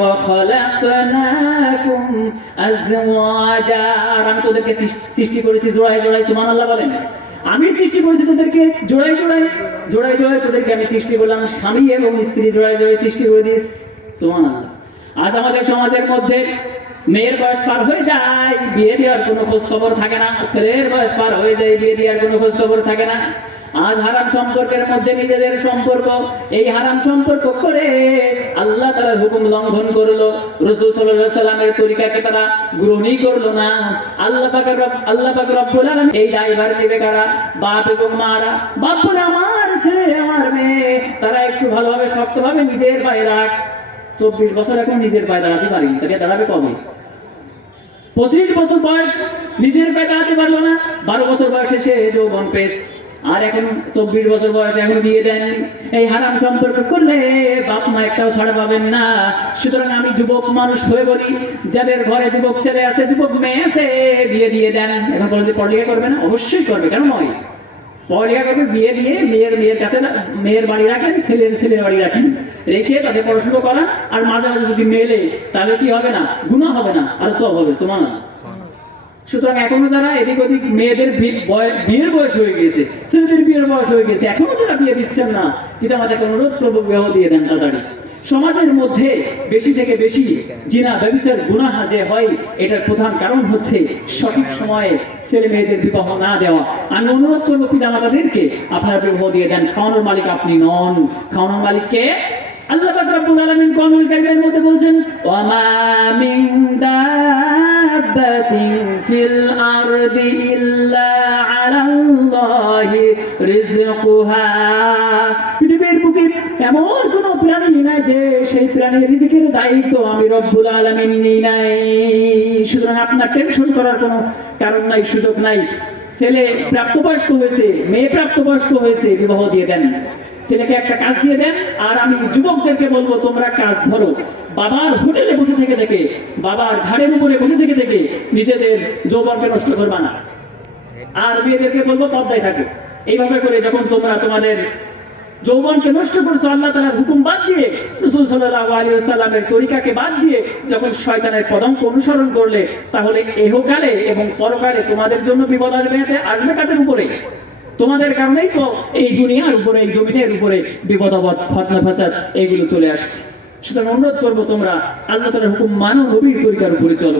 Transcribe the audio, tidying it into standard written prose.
وخلقناكم أزواجا আমি তোদেরকে সৃষ্টি করেছি জোড়ায় জোড়ায় সুবহানাল্লাহ বলেন। আমি সৃষ্টি করেছি তোদেরকে জোড়ায় জোড়ায় জোড়ায় জোড়ায় তোদেরকে আমি সৃষ্টি করলাম স্বামী এবং স্ত্রী জোড়ায় জোড়ায় সৃষ্টি করে দিস সুবহানাল্লাহ। আজ আমাদের সমাজের মধ্যে মেয়ের বয়স পার হয়ে যায় বিয়ে দেওয়ার কোনো খোঁজ খবর থাকে না, ছেলের বয়স পার হয়ে যায় বিয়ে দেওয়ার কোনো খোঁজ খবর থাকে না। আজ হারাম সম্পর্কের মধ্যে নিজেদের সম্পর্ক, এই হারাম সম্পর্ক করে আল্লাহ তাআলার হুকুম লঙ্ঘন করলো, রাসূল সাল্লাল্লাহু আলাইহি সাল্লামের তরিকাকে তারা গ্রহণই করলো না। আল্লাহ পাক রব্বুল আলামিন এই দায়ভার নেবে কারা? বাপ এবং মারা। বাপ বলে আমার ছেলে আমার মেয়ে তারা একটু ভালোভাবে শক্তভাবে নিজের পায়ে রাখ। 24 বছর এখন নিজের পায়ে দাঁড়াতে পারিনি, তাকে দাঁড়াবে কবে? 25 বছর বয়স নিজের পায়ে দাঁড়াতে পারলো না, 12 বছর বয়সে সে যৌবন পেশ, আর এখন 24 বছর বয়সে এখন বিয়ে দেন। এই হারাম সম্পর্ক করলে বাপ মা একটাও ছাড়া পাবেন না। সুতরাং আমি যুবক মানুষ হয়ে বলি, যাদের ঘরে যুবক ছেলে আছে যুবক মেয়ে আছে বিয়ে দিয়ে দেন। এখন বলেন যে পড়ালেখা করবে না, অবশ্যই করবে, কেন নয়? পড়ালেখা করবে, বিয়ে দিয়ে মেয়ের কাছে মেয়ের বাড়ি রাখেন, ছেলের বাড়ি রাখেন, রেখে তাদের পড়াশোনা করা। আর মাঝে মাঝে যদি মেলে তাহলে কি হবে না? গুনাহ হবে না, আর সব হবে। সুবহানাল্লাহ। সুতরাং এখনো যারা এদিক ওদিক মেয়েদের বিয়ের বয়স হয়ে গেছে, ছেলেদের বিয়ের বয়স হয়ে গেছে, এখনো যারা বিয়ে দিচ্ছেন না, কিন্তু আমাদের অনুরোধ করবো বিবাহ দিয়ে দেন তাড়াতাড়ি। সমাজের মধ্যে বেশি থেকে বেশি জিনা ব্যভিচার গুনাহ যে হয়, এটার প্রধান কারণ হচ্ছে সঠিক সময়ে ছেলে মেয়েদের বিবাহ না দেওয়া। আমি অনুরোধ করবো পিতামাতাদেরকে আপনারা বিবাহ দিয়ে দেন। খাওয়ানোর মালিক আপনি নন, খাওয়ানোর মালিককে আল্লাহ পাক রব্বুল আলামিন কোরআনুল কারীমের মধ্যে বলেন, ওয়া মা মিন দাব্বাতিন ফিল আরদি ইল্লা আলাল্লাহি রিজকুহা। পৃথিবীর বুকে এমন কোন প্রাণী নাই যে সেই প্রাণীর রিজিকের দায়িত্ব আমি রব্বুল আলামিন নিই নাই। সুতরাং আপনার টেনশন করার কোনো কারণ নাই, সুযোগ নাই। ছেলে প্রাপ্তবয়স্ক হয়েছে, মেয়ে প্রাপ্তবয়স্ক হয়েছে, বিবাহ দিয়ে দেন। ছেলেকে একটা কাজ দিয়ে দেন। আর আমি যুবকদেরকে বলবো, তোমরা কাজ ধরো। বাবার হোটেলে বসে থেকে থেকে, বাবার ঘাড়ের উপরে বসে থেকে থেকে নিজেদের যৌবনকে নষ্ট করবা না। আর মেয়েদেরকে বলবো পর্দায় থাকো। এইভাবে করে যখন তোমরা তোমাদের যৌবনকে নষ্ট করছো আল্লাহ তাআলার হুকুম বাদ দিয়ে, রাসূল সাল্লাল্লাহু আলাইহি ওয়াসাল্লামের তরিকাকে বাদ দিয়ে যখন শয়তানের পদঙ্ক অনুসরণ করলে, তাহলে ইহকালে এবং পরকালে তোমাদের জন্য বিপদ আসবে কাদের উপরে? তোমাদের কারণেই তো এই দুনিয়ার উপরে, এই জমিনের উপরে বিপদ আপদ ফতনা ফাসাদ এগুলো চলে আসছে। সুতরাং অনুরোধ করবো তোমরা আল্লাহ তাআলার হুকুম মানো, নবীর তরিকার উপরে চলো।